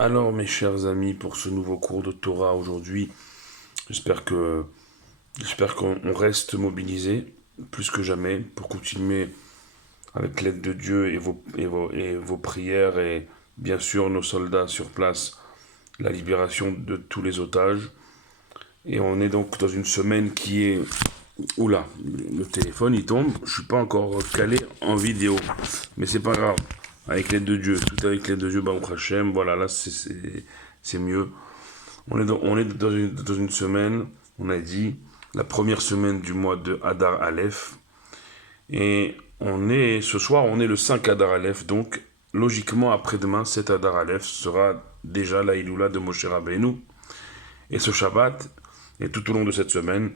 Alors, mes chers amis, pour ce nouveau cours de Torah aujourd'hui, j'espère que j'espère qu'on reste mobilisés plus que jamais pour continuer avec l'aide de Dieu et vos prières et bien sûr nos soldats sur place, la libération de tous les otages. Et on est donc dans une semaine qui est... Oula, le téléphone il tombe, je suis pas encore calé en vidéo, mais c'est pas grave. Avec l'aide de Dieu, tout avec l'aide de Dieu, Baruch Hashem, voilà, là c'est mieux. On est dans une semaine, on a dit, la première semaine du mois de Hadar Aleph. Et ce soir, on est le 5 Hadar Aleph. Donc, logiquement, après-demain, 7 Hadar Aleph sera déjà la Iloula de Moshe Rabbeinu. Et ce Shabbat, et tout au long de cette semaine,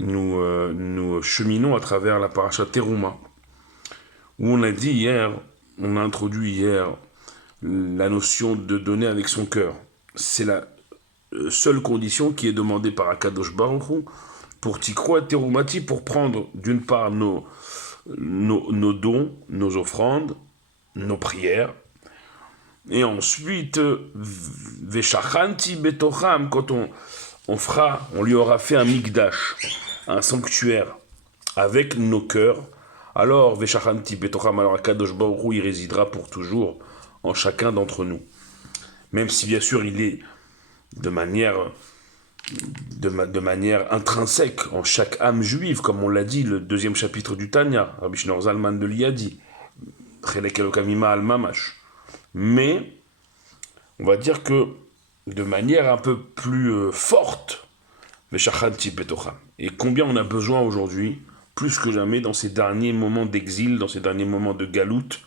nous cheminons à travers la paracha Teruma, où on a introduit hier la notion de donner avec son cœur. C'est la seule condition qui est demandée par Akadosh Baruch Hu pour Tikro et Terumati, pour prendre d'une part nos dons, nos offrandes, nos prières, et ensuite Veshachanti Betocham, quand on lui aura fait un mikdash, un sanctuaire avec nos cœurs, alors Veshachanti Betocham, alors Akadosh Baruch Hu, il résidera pour toujours en chacun d'entre nous. Même si bien sûr il est de manière intrinsèque en chaque âme juive, comme on l'a dit, le deuxième chapitre du Tanya, Rabbi Shneur Zalman de l'Iyadi, Chelek Elokamima al Mamash. Mais, on va dire que de manière un peu plus forte, Veshachanti Betocham. Et combien on a besoin aujourd'hui, plus que jamais, dans ces derniers moments d'exil, dans ces derniers moments de galoute,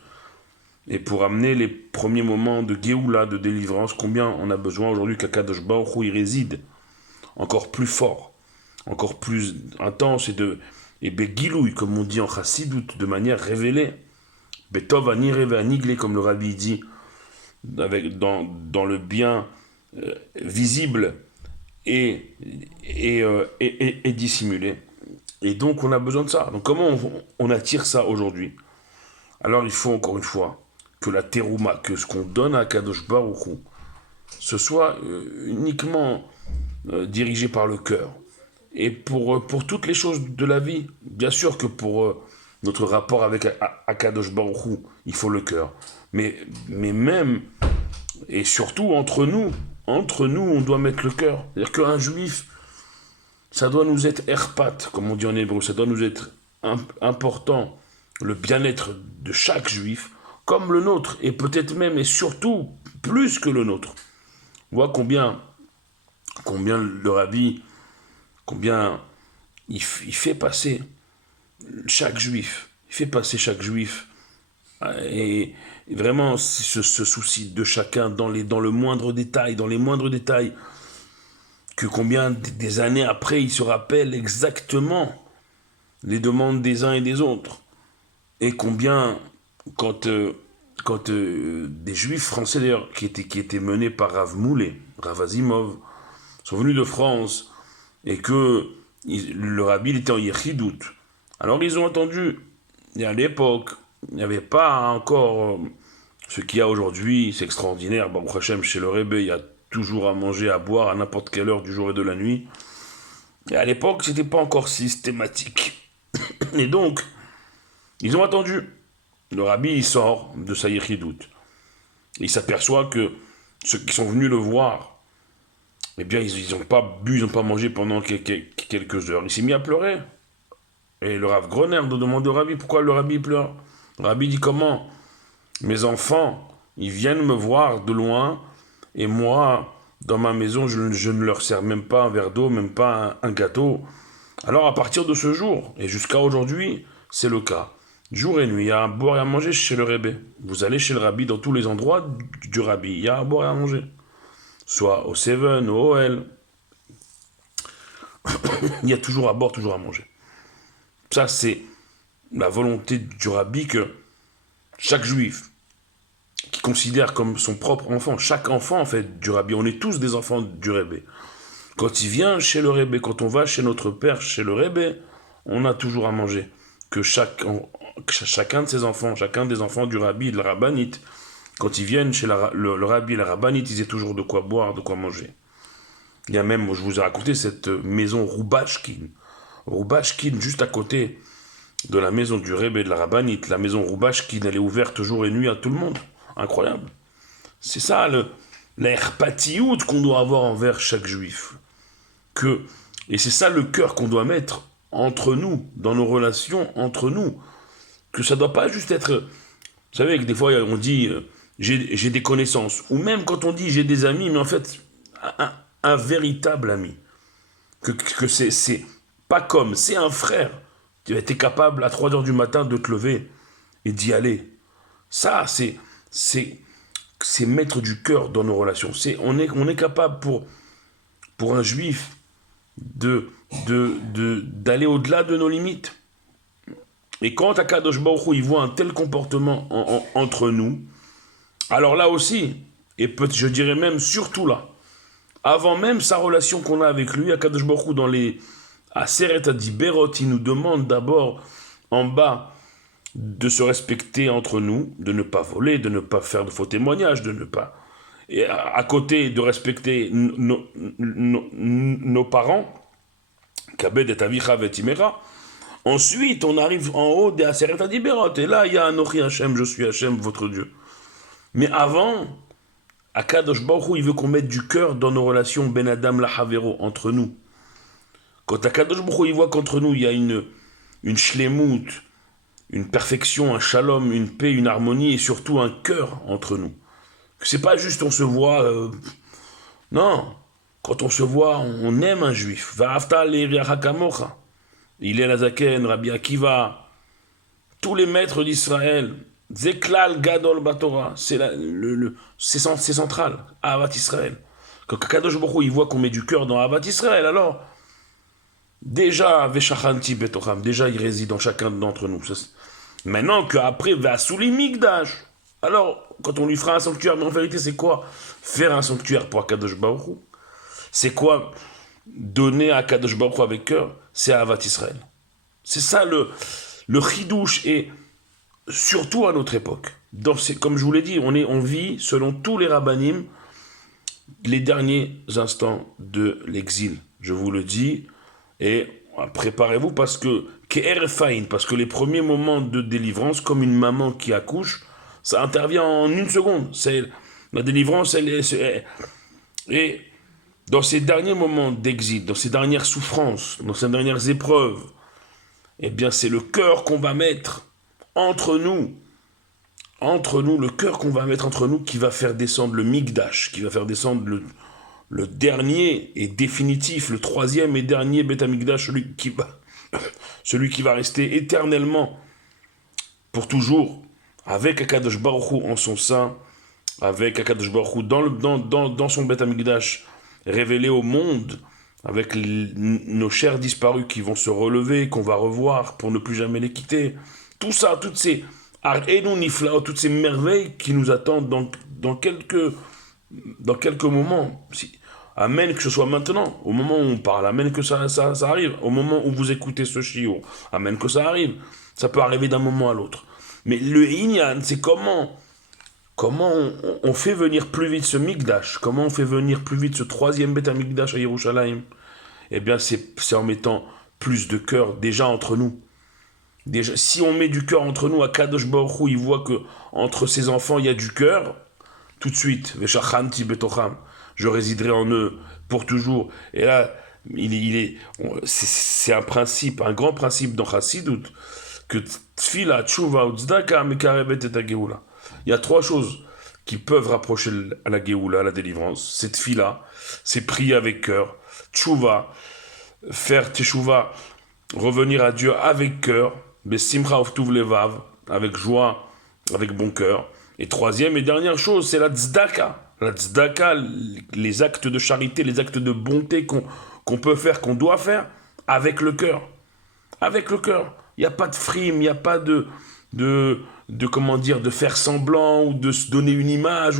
et pour amener les premiers moments de Géoula, de délivrance, combien on a besoin aujourd'hui qu'Akadosh Baruch Hu y réside, encore plus fort, encore plus intense et Begilouï, comme on dit en Chassidout, de manière révélée. Betov anireve aniglé, comme le Rabbi dit, dans le bien visible et dissimulé. Et donc on a besoin de ça. Donc comment on attire ça aujourd'hui? Alors il faut encore une fois que la terouma, que ce qu'on donne à Kadosh Baruch Hu, ce soit uniquement dirigé par le cœur. Et pour toutes les choses de la vie, bien sûr que pour notre rapport avec Akadosh Baruch Hu, il faut le cœur. Mais même, et surtout entre nous, on doit mettre le cœur. C'est-à-dire qu'un juif, ça doit nous être erpat, comme on dit en hébreu, ça doit nous être important, le bien-être de chaque juif, comme le nôtre, et peut-être même et surtout plus que le nôtre. On voit combien le rabbi, combien il fait passer chaque juif. Il fait passer chaque juif. Et vraiment, ce souci de chacun dans le moindre détail, dans les moindres détails, que combien des années après, il se rappelle exactement les demandes des uns et des autres. Et combien, quand des juifs français d'ailleurs, qui étaient menés par Rav Moulet, Rav Azimov, sont venus de France, et que le rabbi était en Yechidout. Alors ils ont entendu, et à l'époque, il n'y avait pas encore ce qu'il y a aujourd'hui, c'est extraordinaire, Baruch Hashem, chez le Rebbe, il y a toujours à manger, à boire, à n'importe quelle heure du jour et de la nuit. Et à l'époque, c'était pas encore systématique. Et donc, ils ont attendu. Le rabbi, il sort de sa Yechidout. Il s'aperçoit que ceux qui sont venus le voir, eh bien, ils n'ont pas bu, ils n'ont pas mangé pendant quelques heures. Il s'est mis à pleurer. Et le Rav Groner de demander au Rabbi pourquoi le Rabbi pleure. Le Rabbi dit comment? Mes enfants, ils viennent me voir de loin, et moi, dans ma maison, je ne leur sers même pas un verre d'eau, même pas un gâteau. Alors à partir de ce jour, et jusqu'à aujourd'hui, c'est le cas. Jour et nuit, il y a à boire et à manger chez le Rebbe. Vous allez chez le Rabbi, dans tous les endroits du Rabbi, il y a à boire et à manger. Soit au Seven, au OL, il y a toujours à boire, toujours à manger. Ça, c'est la volonté du Rabbi que chaque juif qui considère comme son propre enfant, chaque enfant en fait du Rabbi, on est tous des enfants du Rebbe. Quand il vient chez le Rebbe, quand on va chez notre père, chez le Rebbe, on a toujours à manger. Que chacun de ses enfants, chacun des enfants du Rabbi, de la Rabbanite, Quand ils viennent chez le rabbi et la rabbinite, ils aient toujours de quoi boire, de quoi manger. Il y a même, je vous ai raconté, cette maison Roubachkin. Roubachkin, juste à côté de la maison du Rebbe et de la rabbinite. La maison Roubachkin, elle est ouverte jour et nuit à tout le monde. Incroyable. C'est ça, l'air patiout qu'on doit avoir envers chaque juif. Et c'est ça le cœur qu'on doit mettre entre nous, dans nos relations entre nous. Que ça ne doit pas juste être... Vous savez que des fois on dit j'ai des connaissances. Ou même quand on dit j'ai des amis, mais en fait, un véritable ami. Que c'est pas comme, c'est un frère. Tu es capable à 3 heures du matin de te lever et d'y aller. Ça, c'est mettre du cœur dans nos relations. On est capable pour un juif d'aller au-delà de nos limites. Et quand Akadosh Baruch Hu, il voit un tel comportement entre nous, alors là aussi, et je dirais même surtout là, avant même sa relation qu'on a avec lui, Akadosh Baruch Hu, dans les Aseret Adiberot, il nous demande d'abord en bas de se respecter entre nous, de ne pas voler, de ne pas faire de faux témoignages, de ne pas... Et à côté de respecter nos parents, Kabed et Avicha et Timera. Ensuite, on arrive en haut des Aseret Adiberot. Et là, il y a Anochi Hashem, je suis Hashem, votre Dieu. Mais avant, Akadosh Baruch Hu, il veut qu'on mette du cœur dans nos relations Ben Adam Lahavero, entre nous. Quand Akadosh Baruch Hu, il voit qu'entre nous, il y a une shlemut, une perfection, un shalom, une paix, une harmonie, et surtout un cœur entre nous. C'est pas juste on se voit... non, quand on se voit, on aime un juif. Va'afta le'reacha kamocha. Hillel Hazaken, Rabbi Akiva, tous les maîtres d'Israël, Zeklal Gadol Batora, c'est central, Ahavat Israël. Quand Kadosh Baruch Hu, il voit qu'on met du cœur dans Ahavat Israël, alors, déjà, Veshachanti Betocham, déjà il réside en chacun d'entre nous. Maintenant qu'après, Vasuli Migdash, alors, quand on lui fera un sanctuaire, mais en vérité, c'est quoi faire un sanctuaire pour Kadosh Baruch Hu? C'est quoi donner à Kadosh Baruch Hu avec cœur? C'est Ahavat Israël. C'est ça le chidouche, et surtout à notre époque. Comme je vous l'ai dit, on vit, selon tous les rabbanim, les derniers instants de l'exil. Je vous le dis, et préparez-vous parce que les premiers moments de délivrance, comme une maman qui accouche, ça intervient en 1 seconde. La délivrance, et dans ces derniers moments d'exil, dans ces dernières souffrances, dans ces dernières épreuves, eh bien c'est le cœur qu'on va mettre entre nous, le cœur qu'on va mettre entre nous qui va faire descendre le Migdash, qui va faire descendre le dernier et définitif, le 3e et dernier Beth Amikdash, celui qui va rester éternellement, pour toujours, avec Akadosh Baruch Hu en son sein, avec Akadosh Baruch Hu dans son Beth Amikdash, révélé au monde, avec nos chers disparus qui vont se relever, qu'on va revoir pour ne plus jamais les quitter. Tout ça, toutes ces merveilles qui nous attendent dans quelques moments. Amen que ce soit maintenant, au moment où on parle, amen que ça arrive, au moment où vous écoutez ce shiur, amen que ça arrive. Ça peut arriver d'un moment à l'autre. Mais le Inyan, c'est comment on fait venir plus vite ce Mikdash, comment on fait venir plus vite ce 3e Beth Amikdash à Yerushalayim. Eh bien, c'est en mettant plus de cœur déjà entre nous. Déjà, si on met du cœur entre nous, à Kadosh Baruch Hu, il voit que entre ses enfants, il y a du cœur, tout de suite, Veshachanti Betocham, je résiderai en eux pour toujours. Et là, c'est un principe, un grand principe dans Chassidut, que Tfila, Tshuva, Utzdaka, Mekarebet et Geoula. Il y a 3 choses qui peuvent rapprocher à la Géoula, à la délivrance. C'est Tfila, c'est prier avec cœur. Tshuva, faire Teshuva, revenir à Dieu avec cœur. Besimcha Oftuv Levav, avec joie, avec bon cœur. Et 3e et dernière chose, c'est la Tzedaka. La Tzedaka, les actes de charité, les actes de bonté qu'on peut faire, qu'on doit faire, avec le cœur. Avec le cœur. Il n'y a pas de frime, il n'y a pas de faire semblant ou de se donner une image.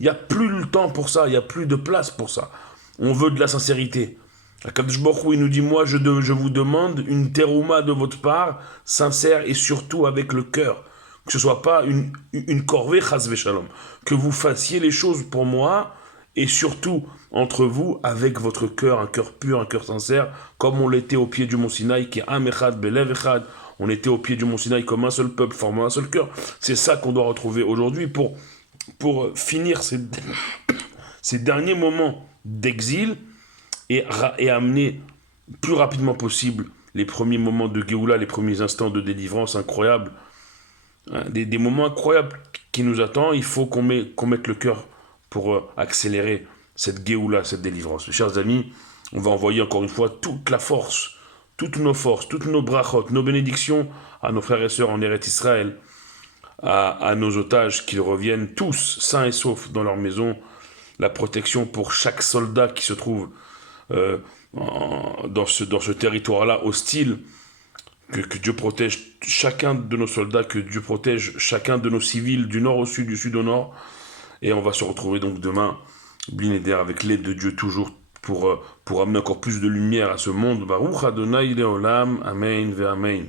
Il n'y a plus le temps pour ça, il n'y a plus de place pour ça. On veut de la sincérité. Akadosh Baruch Hu, il nous dit, moi je vous demande une terouma de votre part, sincère et surtout avec le cœur. que ce soit pas une corvée, chas v'shalom, que vous fassiez les choses pour moi, et surtout entre vous, avec votre cœur, un cœur pur, un cœur sincère, comme on l'était au pied du mont Sinaï, qui est Am Echad, Belev Echad, on était au pied du mont Sinaï comme un seul peuple, formant un seul cœur. C'est ça qu'on doit retrouver aujourd'hui pour finir ces derniers moments d'exil et amener plus rapidement possible les premiers moments de Géoula, les premiers instants de délivrance incroyables, hein, des moments incroyables qui nous attendent. Il faut qu'on mette le cœur pour accélérer cette Géoula, cette délivrance. Mes chers amis, on va envoyer encore une fois toute la force, toutes nos forces, toutes nos brachot, nos bénédictions à nos frères et sœurs en Eretz Israël, à nos otages, qu'ils reviennent tous sains et saufs dans leur maison, la protection pour chaque soldat qui se trouve dans ce territoire-là hostile, que Dieu protège chacun de nos soldats, que Dieu protège chacun de nos civils du nord au sud, du sud au nord. Et on va se retrouver donc demain, Blinéder, avec l'aide de Dieu toujours, pour amener encore plus de lumière à ce monde. Baruch Adonai Leolam, Amen ve Amen.